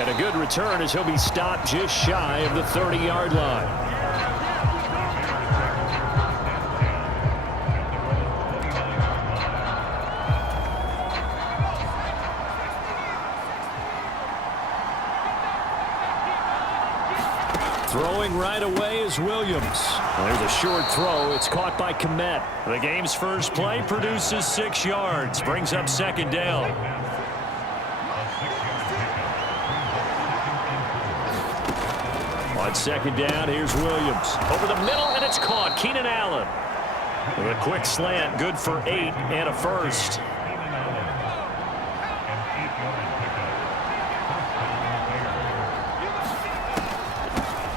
And a good return as he'll be stopped just shy of the 30-yard line. Throwing right away is Williams. There's a short throw. It's caught by Komet. The game's first play produces 6 yards. Brings up second down. On second down, here's Williams. Over the middle, and it's caught. Keenan Allen. With a quick slant, good for 8 and a first.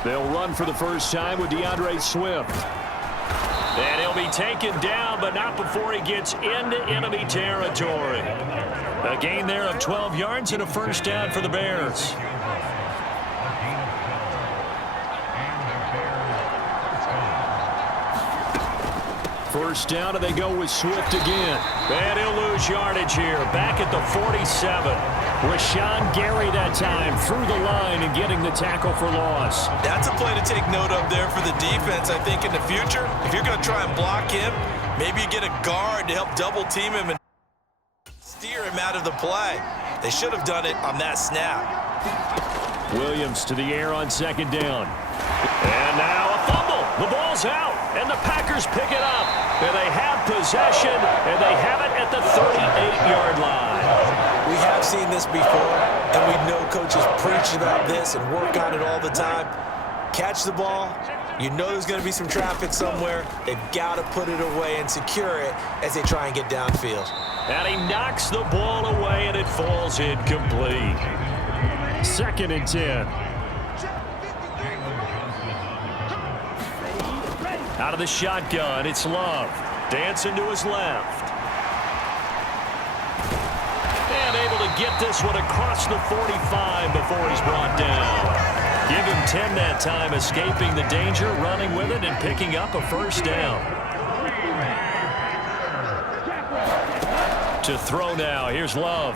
They'll run for the first time with DeAndre Swift. And he'll be taken down, but not before he gets into enemy territory. A gain there of 12 yards and a first down for the Bears. First down, and they go with Swift again. And he'll lose yardage here. Back at the 47. Rashawn Gary that time through the line and getting the tackle for loss. That's a play to take note of there for the defense, I think, in the future. If you're going to try and block him, maybe you get a guard to help double team him and steer him out of the play. They should have done it on that snap. Williams to the air on second down. And now a fumble. The ball's out, and the Packers pick it up. And they have possession, and they have it at the 38-yard line. We have seen this before, and we know coaches preach about this and work on it all the time. Catch the ball. You know there's going to be some traffic somewhere. They've got to put it away and secure it as they try and get downfield. And he knocks the ball away, and it falls incomplete. Second and 10. Out of the shotgun, it's Love. Dancing to his left. And able to get this one across the 45 before he's brought down. Give him 10 that time, escaping the danger, running with it, and picking up a first down. To throw now, here's Love.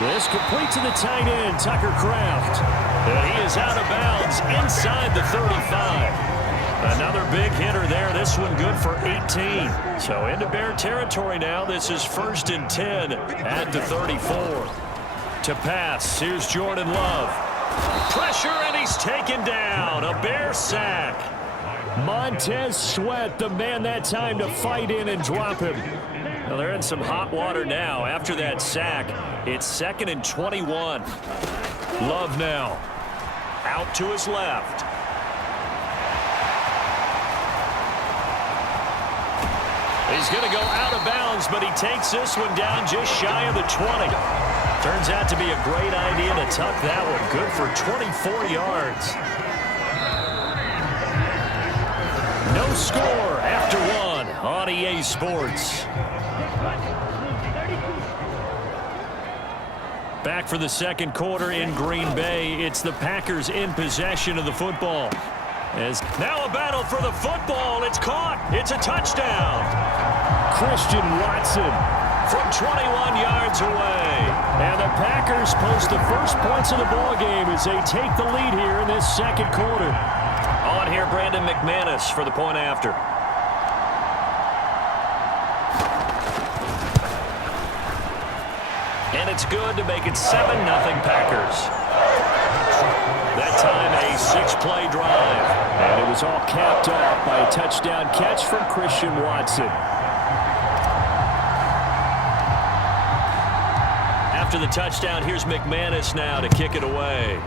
This complete to the tight end, Tucker Kraft. And he is out of bounds inside the 35. Another big hitter there. This one good for 18. So into Bear territory now. This is first and 10 at the 34. To pass, here's Jordan Love. Pressure, and he's taken down. A Bear sack. Montez Sweat, the man that time to fight in and drop him. Well, they're in some hot water now. After that sack, it's second and 21. Love now. Out to his left. He's going to go out of bounds, but he takes this one down just shy of the 20. Turns out to be a great idea to tuck that one. Good for 24 yards. No score after one on EA Sports. Back for the second quarter in Green Bay. It's the Packers in possession of the football. As now a battle for the football. It's caught. It's a touchdown. Christian Watson from 21 yards away. And the Packers post the first points of the ball game as they take the lead here in this second quarter. On here, Brandon McManus for the point after. And it's good to make it 7-0 Packers. That time a 6-play drive. And it was all capped off by a touchdown catch from Christian Watson. After the touchdown, here's McManus now to kick it away.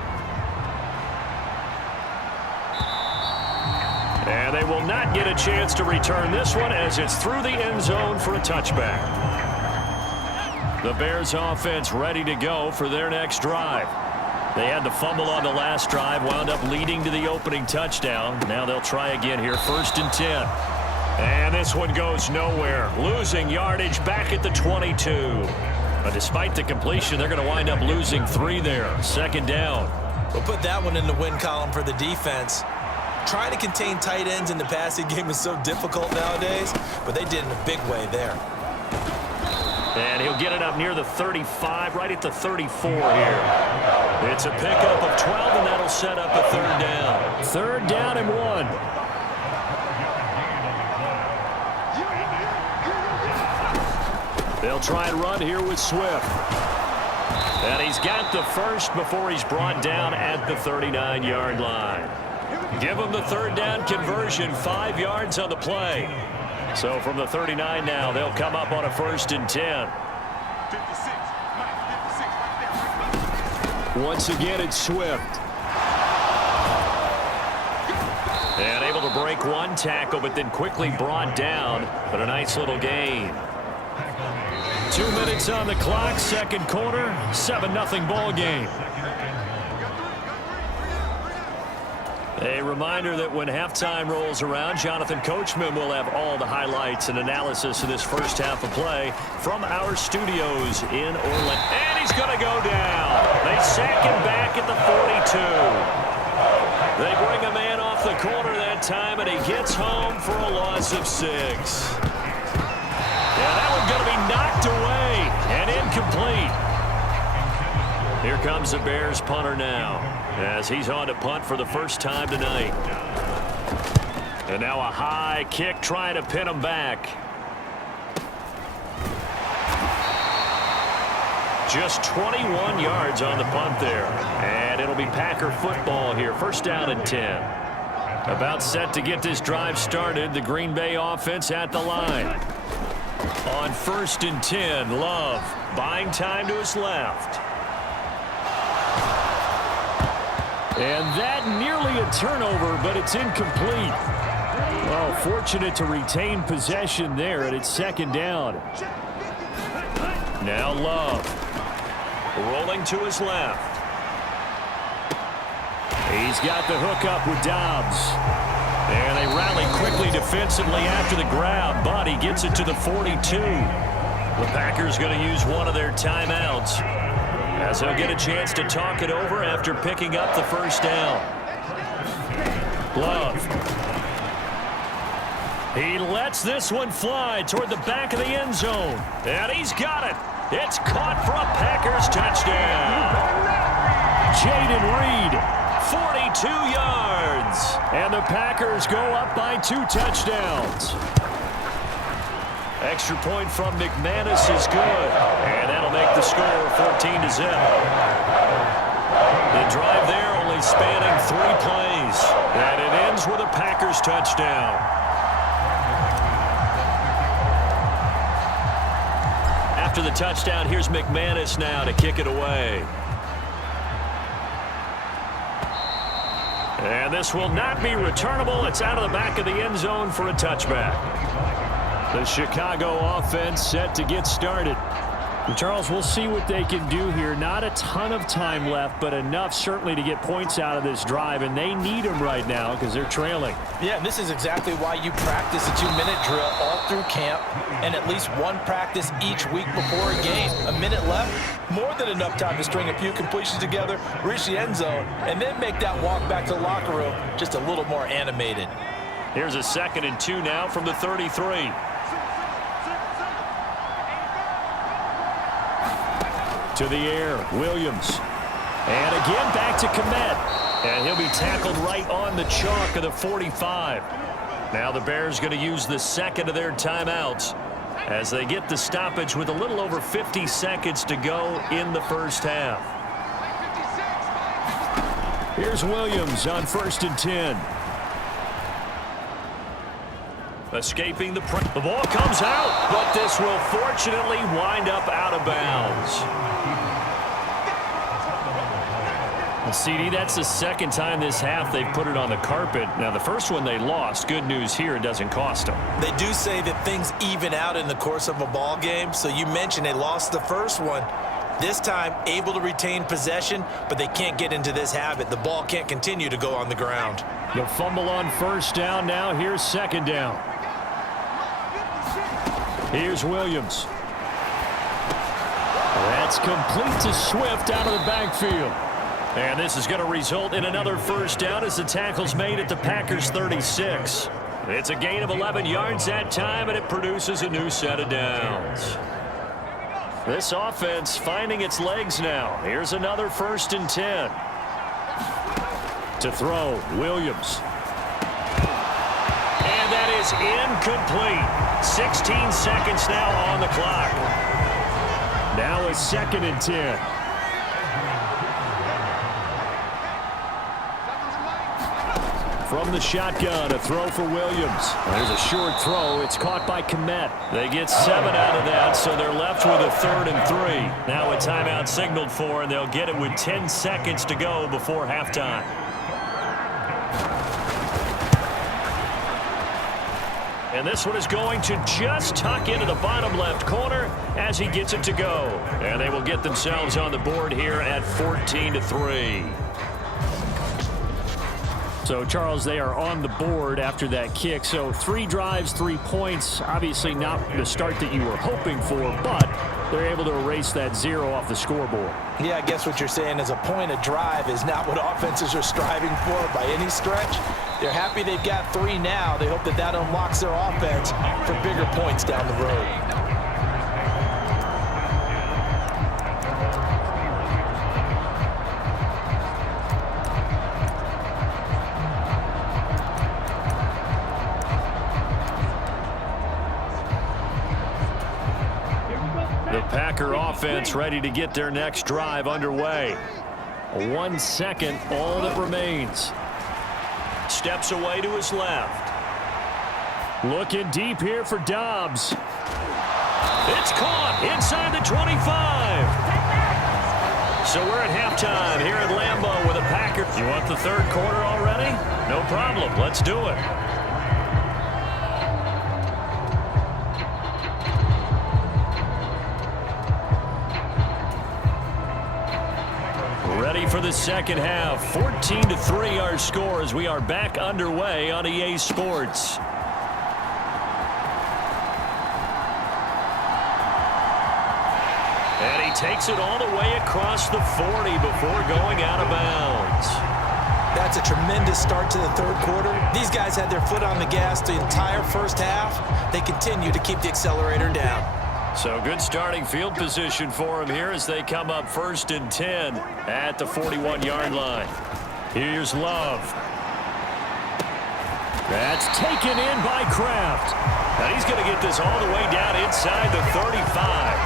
And they will not get a chance to return this one as it's through the end zone for a touchback. The Bears offense ready to go for their next drive. They had the fumble on the last drive, wound up leading to the opening touchdown. Now they'll try again here, first and 10. And this one goes nowhere, losing yardage back at the 22. But despite the completion, they're going to wind up losing 3 there. Second down. We'll put that one in the win column for the defense. Trying to contain tight ends in the passing game is so difficult nowadays, but they did in a big way there. And he'll get it up near the 35, right at the 34 here. It's a pickup of 12, and that'll set up a third down. Third down and 1. They'll try and run here with Swift. And he's got the first before he's brought down at the 39-yard line. Give him the third down conversion, 5 yards on the play. So from the 39 now, they'll come up on a 1st and 10. Once again, it's Swift. And able to break one tackle, but then quickly brought down. But a nice little gain. 2 minutes on the clock, second quarter, 7-0 ball game. A reminder that when halftime rolls around, Jonathan Coachman will have all the highlights and analysis of this first half of play from our studios in Orlando. And he's going to go down. They sack him back at the 42. They bring a man off the corner that time, and he gets home for a loss of 6. Yeah, that one's going to be knocked away and incomplete. Here comes the Bears punter now, as he's on to punt for the first time tonight. And now a high kick trying to pin him back. Just 21 yards on the punt there. And it'll be Packer football here. First down and 10. About set to get this drive started. The Green Bay offense at the line. On 1st and 10, Love buying time to his left. And that nearly a turnover, but it's incomplete. Well, fortunate to retain possession there, and it's second down. Now Love rolling to his left. He's got the hook up with Dobbs. And they rally quickly defensively after the grab, but he gets it to the 42. The Packers going to use one of their timeouts, as they'll get a chance to talk it over after picking up the first down. Love. He lets this one fly toward the back of the end zone. And he's got it. It's caught for a Packers touchdown. Jaden Reed, 42 yards. And the Packers go up by 2 touchdowns. Extra point from McManus is good. And that'll make the score 14-0. The drive there only spanning 3 plays. And it ends with a Packers touchdown. After the touchdown, here's McManus now to kick it away. And this will not be returnable. It's out of the back of the end zone for a touchback. The Chicago offense set to get started. And Charles, we'll see what they can do here. Not a ton of time left, but enough certainly to get points out of this drive, and they need them right now because they're trailing. Yeah, and this is exactly why you practice a 2-minute drill all through camp and at least one practice each week before a game. A minute left, more than enough time to string a few completions together, reach the end zone, and then make that walk back to the locker room just a little more animated. Here's a 2nd and 2 now from the 33. To the air, Williams. And again back to Komet. And he'll be tackled right on the chalk of the 45. Now the Bears going to use the second of their timeouts as they get the stoppage with a little over 50 seconds to go in the first half. Here's Williams on 1st and 10. Escaping the pressure. The ball comes out, but this will fortunately wind up out of bounds. And CD, that's the second time this half they've put it on the carpet. Now, the first one they lost. Good news here, it doesn't cost them. They do say that things even out in the course of a ball game. So you mentioned they lost the first one. This time, able to retain possession, but they can't get into this habit. The ball can't continue to go on the ground. The fumble on first down now. Here's second down. Here's Williams. That's complete to Swift out of the backfield. And this is going to result in another first down as the tackle's made at the Packers 36. It's a gain of 11 yards that time, and it produces a new set of downs. This offense finding its legs now. Here's another 1st and 10. To throw, Williams. And that is incomplete. 16 seconds now on the clock. Now a 2nd and 10. From the shotgun, a throw for Williams. There's a short throw. It's caught by Kmet. They get 7 out of that, so they're left with a 3rd and 3. Now a timeout signaled for, and they'll get it with 10 seconds to go before halftime. And this one is going to just tuck into the bottom left corner as he gets it to go. And they will get themselves on the board here at 14-3. So, Charles, they are on the board after that kick. So 3 drives, 3 points. Obviously not the start that you were hoping for, but they're able to erase that 0 off the scoreboard. Yeah, I guess what you're saying is a point of drive is not what offenses are striving for by any stretch. They're happy they've got 3 now. They hope that that unlocks their offense for bigger points down the road. The Packer offense ready to get their next drive underway. 1 second, all that remains. Steps away to his left. Looking deep here for Dobbs. It's caught inside the 25. So we're at halftime here at Lambeau with a Packer. You want the 3rd quarter already? No problem. Let's do it. Ready for the 2nd half. 14-3 our score as we are back underway on EA Sports. And he takes it all the way across the 40 before going out of bounds. That's a tremendous start to the 3rd quarter. These guys had their foot on the gas the entire 1st half. They continue to keep the accelerator down. So good starting field position for him here as they come up 1st and 10 at the 41-yard line. Here's Love. That's taken in by Kraft. And he's going to get this all the way down inside the 35.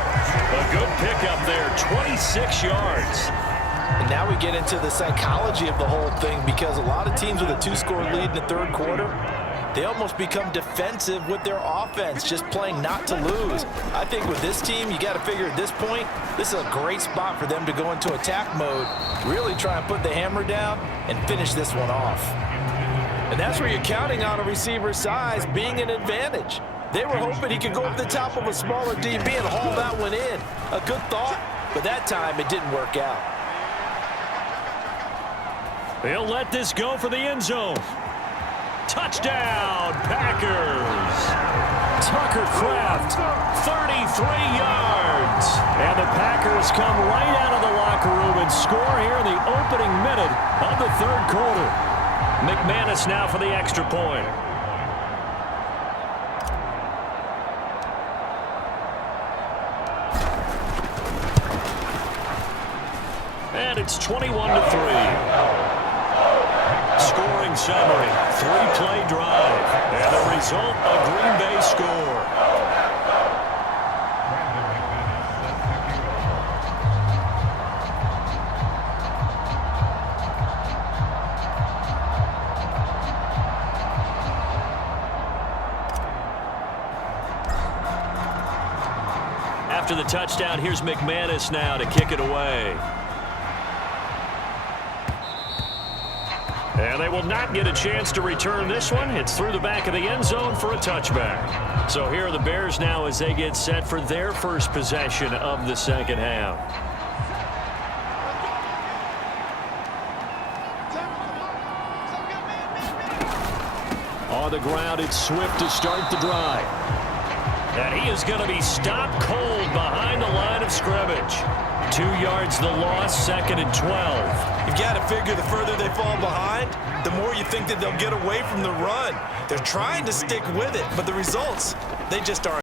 A good pickup there, 26 yards. And now we get into the psychology of the whole thing because a lot of teams with a 2-score lead in the 3rd quarter, they almost become defensive with their offense, just playing not to lose. I think with this team, you got to figure at this point, this is a great spot for them to go into attack mode, really try and put the hammer down and finish this one off. And that's where you're counting on a receiver's size being an advantage. They were hoping he could go up the top of a smaller DB and haul that one in. A good thought, but that time it didn't work out. They'll let this go for the end zone. Touchdown, Packers. Tucker Kraft, 33 yards. And the Packers come right out of the locker room and score here in the opening minute of the 3rd quarter. McManus now for the extra point. And it's 21-3. Scoring summary, 3-play drive, and the result, a Green Bay score. After the touchdown, here's McManus now to kick it away. And they will not get a chance to return this one. It's through the back of the end zone for a touchback. So here are the Bears now as they get set for their first possession of the 2nd half. On the ground, it's Swift to start the drive. And he is going to be stopped cold behind the line of scrimmage. 2 yards the loss, 2nd and 12. You've got to figure the further they fall behind, the more you think that they'll get away from the run. They're trying to stick with it, but the results, they just aren't.